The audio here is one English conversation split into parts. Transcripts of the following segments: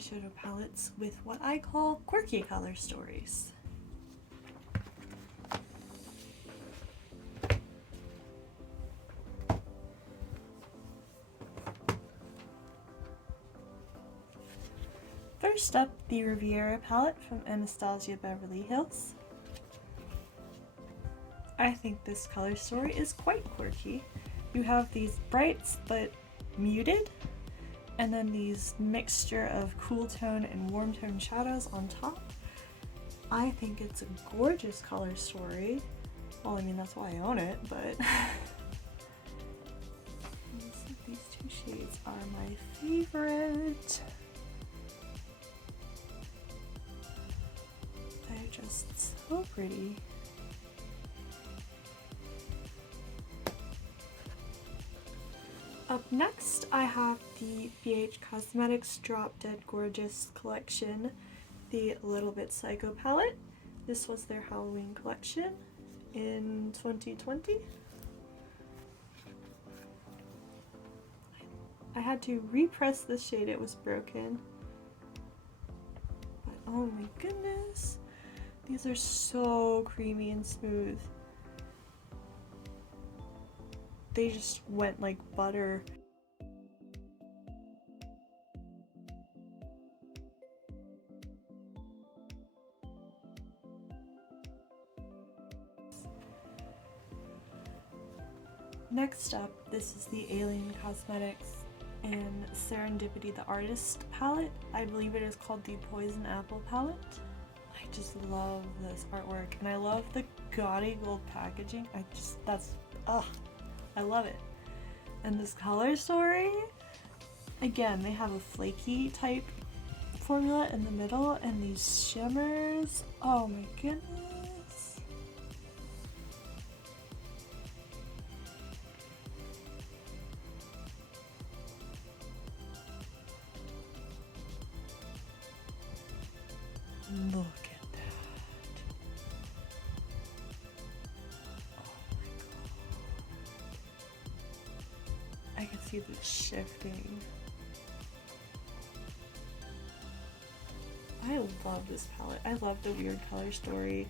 eyeshadow palettes with what I call quirky color stories. First up, the Riviera palette from Anastasia Beverly Hills. I think this color story is quite quirky. You have these brights but muted, and then these mixture of cool tone and warm tone shadows on top. I think it's a gorgeous color story. Well, I mean, that's why I own it, but these two shades are my favorite. They're just so pretty. Up next, I have the BH Cosmetics Drop Dead Gorgeous collection, the Little Bit Psycho palette. This was their Halloween collection in 2020. I had to repress this shade, it was broken. But oh my goodness, these are so creamy and smooth. They just went like butter. Next up, this is the Alien Cosmetics and Serendipity the Artist palette. I believe it is called the Poison Apple palette. I just love this artwork, and I love the gaudy gold packaging. I love it. And this color story, again, they have a flaky type formula in the middle and these shimmers. Oh my goodness. Look at that. I can see this shifting. I love this palette. I love the weird color story.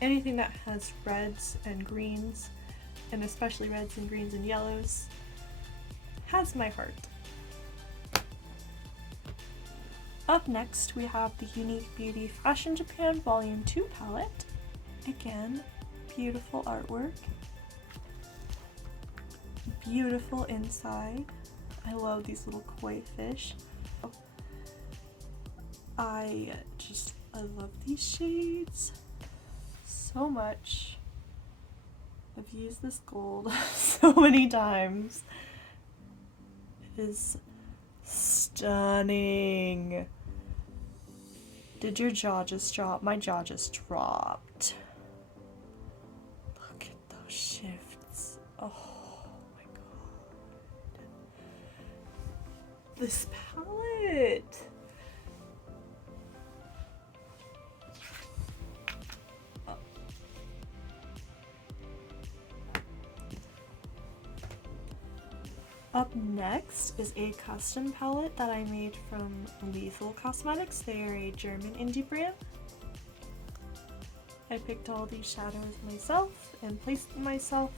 Anything that has reds and greens, and especially reds and greens and yellows, has my heart. Up next, we have the Unique Beauty Fashion Japan Volume 2 palette. Again, beautiful artwork. Beautiful inside. I love these little koi fish. I love these shades so much. I've used this gold so many times. It is stunning. Did your jaw just drop? My jaw just dropped. Look at those shifts. Oh. This palette! Up next is a custom palette that I made from Lethal Cosmetics. They are a German indie brand. I picked all these shadows myself and placed them myself.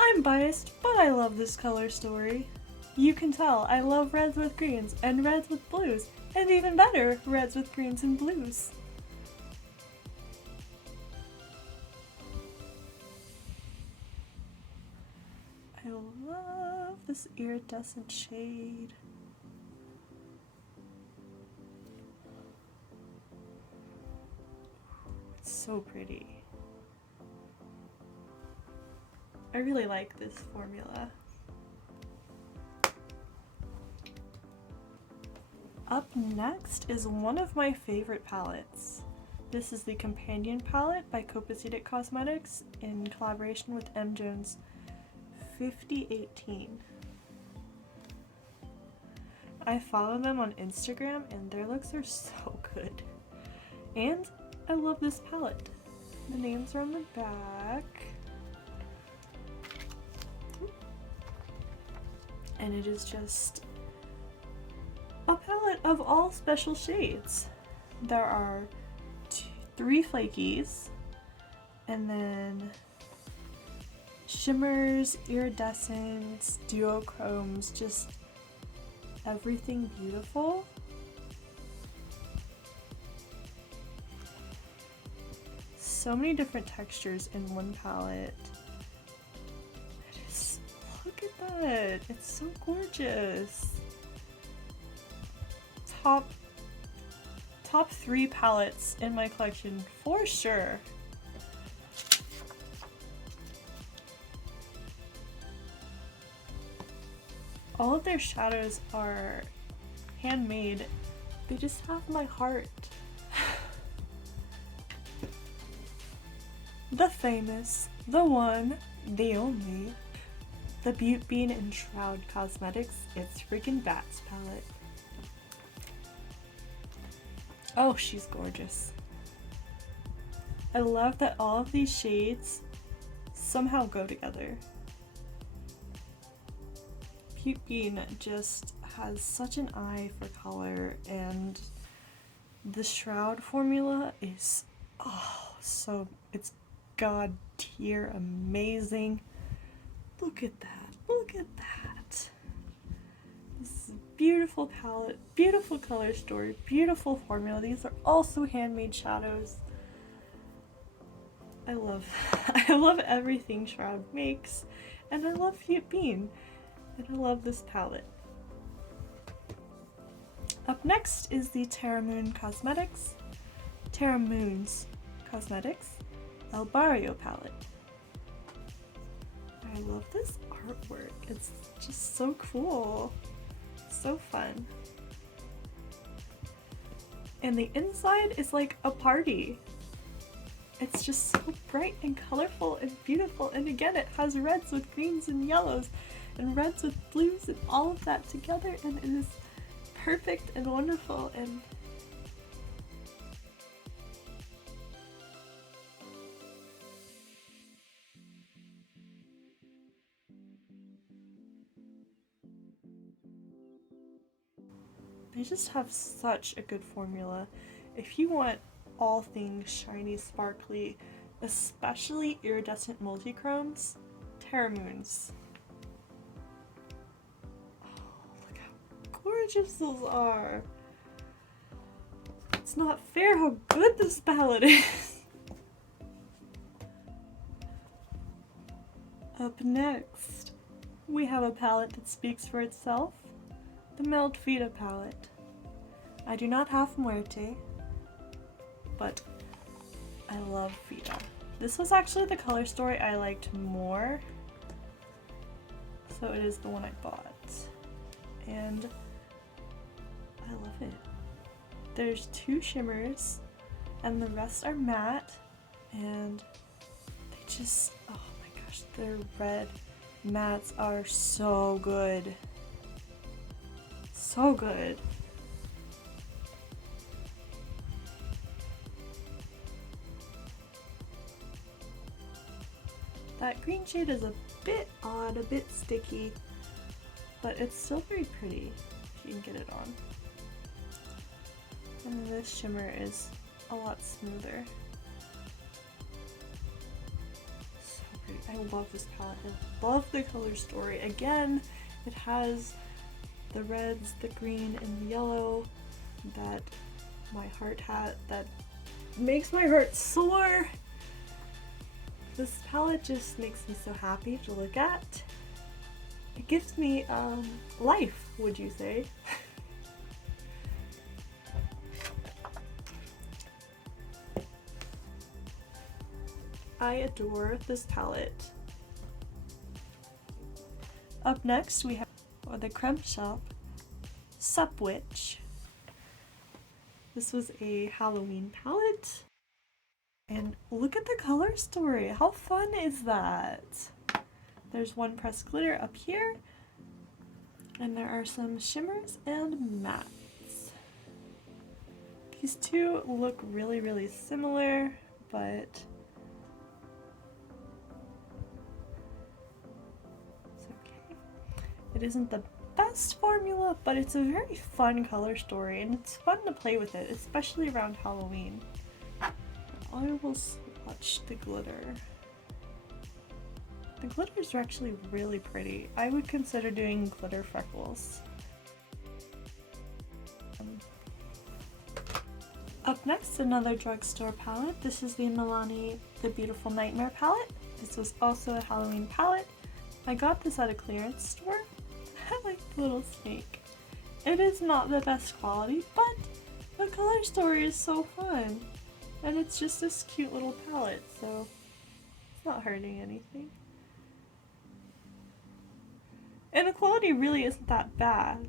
I'm biased, but I love this color story. You can tell I love reds with greens and reds with blues, and even better, reds with greens and blues. I love this iridescent shade. It's so pretty. I really like this formula. Up next is one of my favorite palettes. This is the Companion palette by Copacetic Cosmetics in collaboration with M. Jones 5018. I follow them on Instagram and their looks are so good. And I love this palette. The names are on the back. And it is just a palette of all special shades. There are 3 flakies, and then shimmers, iridescents, duochromes, just everything beautiful. So many different textures in one palette. Look at that, it's so gorgeous. Top 3 palettes in my collection for sure. All of their shadows are handmade. They just have my heart. The famous, the one, the only, the Beautbean and Shroud Cosmetics It's Freaking Bats palette. Oh, she's gorgeous. I love that all of these shades somehow go together. Beautbean just has such an eye for color, and the Shroud formula is, so it's god tier amazing. Look at that, look at that. This is a beautiful palette, beautiful color story, beautiful formula. These are also handmade shadows. I love everything Shroud makes, and I love Beautbean, and I love this palette. Up next is the Terra Moon's Cosmetics El Barrio palette. I love this artwork. It's just so cool. So fun. And the inside is like a party. It's just so bright and colorful and beautiful. And again, it has reds with greens and yellows and reds with blues and all of that together, and it is perfect and wonderful. And they just have such a good formula. If you want all things shiny, sparkly, especially iridescent multichromes, Terra Moon's. Oh, look how gorgeous those are. It's not fair how good this palette is. Up next, we have a palette that speaks for itself. The Meld Vida palette. I do not have Muerte, but I love Vida. This was actually the color story I liked more, so it is the one I bought, and I love it. There's 2 shimmers, and the rest are matte, and they just, oh my gosh, their red mattes are so good. So good. That green shade is a bit odd, a bit sticky, but it's still very pretty if you can get it on. And this shimmer is a lot smoother. So pretty. I love this palette. I love the color story. Again, it has the reds, the green, and the yellow that my heart had, that makes my heart soar. This palette just makes me so happy to look at. It gives me life, would you say? I adore this palette. Up next we have the Creme Shop Supwitch. This was a Halloween palette. And look at the color story. How fun is that? There's one pressed glitter up here, and there are some shimmers and mattes. These 2 look really, really similar, but it's okay. It isn't the best fast formula, but it's a very fun color story, and it's fun to play with it, especially around Halloween. I will swatch the glitter. The glitters are actually really pretty. I would consider doing glitter freckles. Up next, another drugstore palette. This is the Milani The Beautiful Nightmare palette. This was also a Halloween palette. I got this at a clearance store. I like the little snake. It is not the best quality, but the color story is so fun. And it's just this cute little palette, so it's not hurting anything. And the quality really isn't that bad.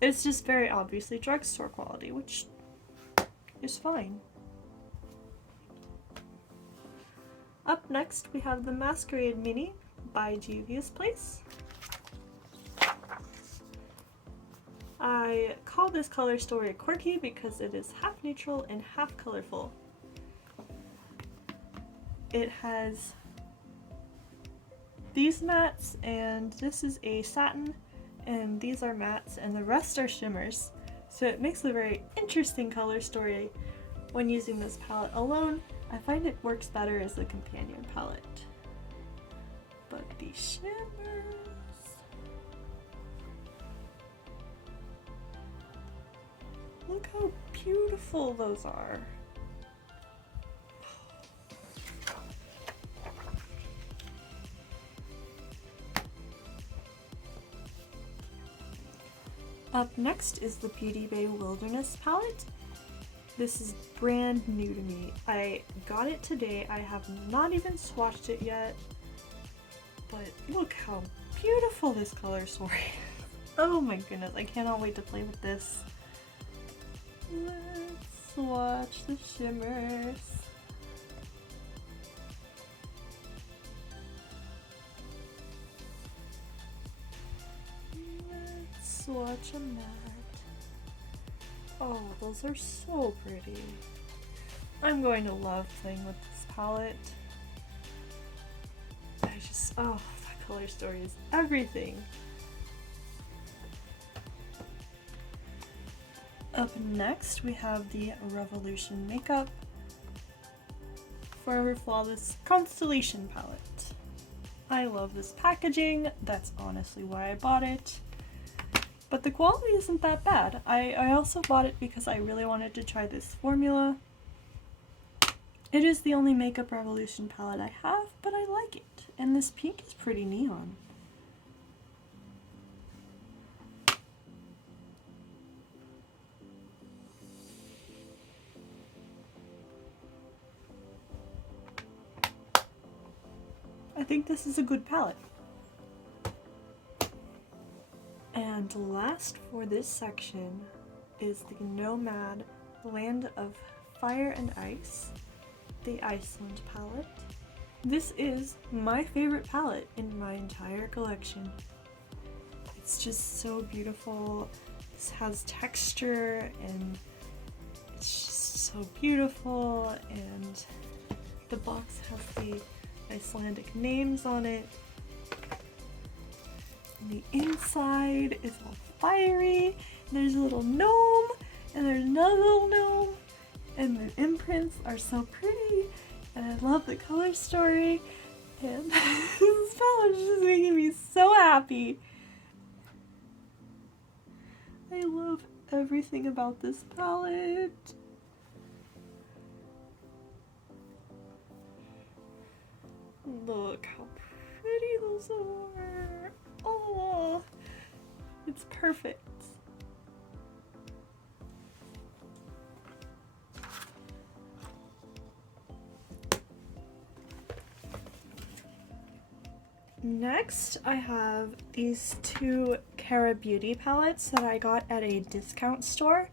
It's just very obviously drugstore quality, which is fine. Up next, we have the Masquerade Mini by Juvia's Place. I call this color story Quirky because it is half neutral and half colorful. It has these mattes, and this is a satin, and these are mattes, and the rest are shimmers. So it makes a very interesting color story when using this palette alone. I find it works better as a companion palette. But the shimmers... Look how beautiful those are. Up next is the Beauty Bay Wilderness palette. This is brand new to me. I got it today. I have not even swatched it yet, but look how beautiful this color story is. Oh my goodness, I cannot wait to play with this. Let's swatch the shimmers. Swatch a matte. Oh, those are so pretty. I'm going to love playing with this palette. Oh, that color story is everything. Up next, we have the Revolution Makeup Forever Flawless Constellation palette. I love this packaging. That's honestly why I bought it. But the quality isn't that bad. I also bought it because I really wanted to try this formula. It is the only Makeup Revolution palette I have, but I like it. And this pink is pretty neon. I think this is a good palette. And last for this section is the Nomad Land of Fire and Ice, the Iceland palette. This is my favorite palette in my entire collection. It's just so beautiful. This has texture and it's just so beautiful, and the box has the Icelandic names on it. The inside is all fiery, and there's a little gnome, and there's another little gnome, and the imprints are so pretty, and I love the color story, and this palette is just making me so happy. I love everything about this palette. Look how pretty those are. Oh, it's perfect. Next, I have these two Cara Beauty palettes that I got at a discount store.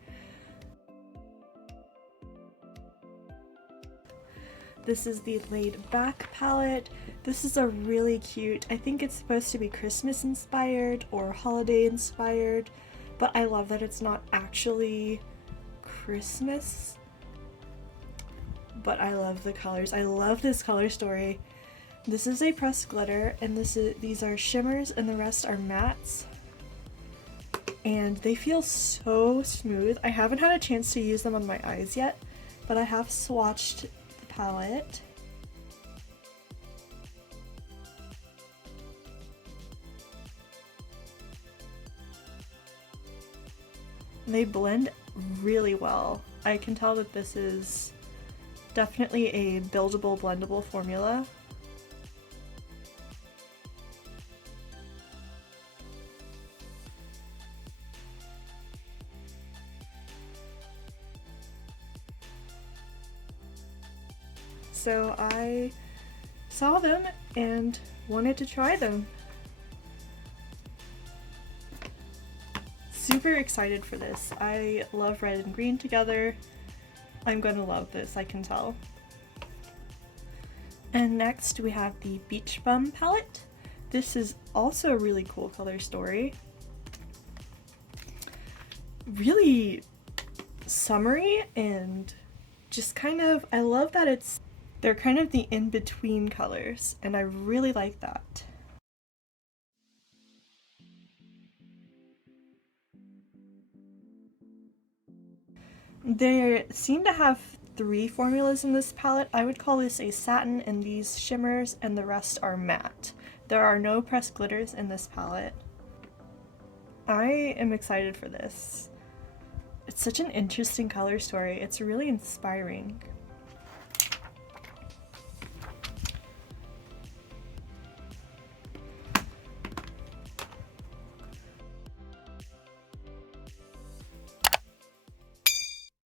This is the Laid Back palette. This is a really cute, I think it's supposed to be Christmas inspired or holiday inspired, but I love that it's not actually Christmas. But I love the colors. I love this color story. This is a pressed glitter, and these are shimmers and the rest are mattes. and they feel so smooth. I haven't had a chance to use them on my eyes yet, but I have swatched the palette. They blend really well. I can tell that this is definitely a buildable, blendable formula. So I saw them and wanted to try them. Super excited for this. I love red and green together. I'm gonna love this, I can tell. And next we have the Beach Bum palette. This is also a really cool color story. Really summery and just kind of, I love that they're kind of the in-between colors, and I really like that. They seem to have 3 formulas in this palette. I would call this a satin, and these shimmers, and the rest are matte. There are no pressed glitters in this palette. I am excited for this. It's such an interesting color story. It's really inspiring.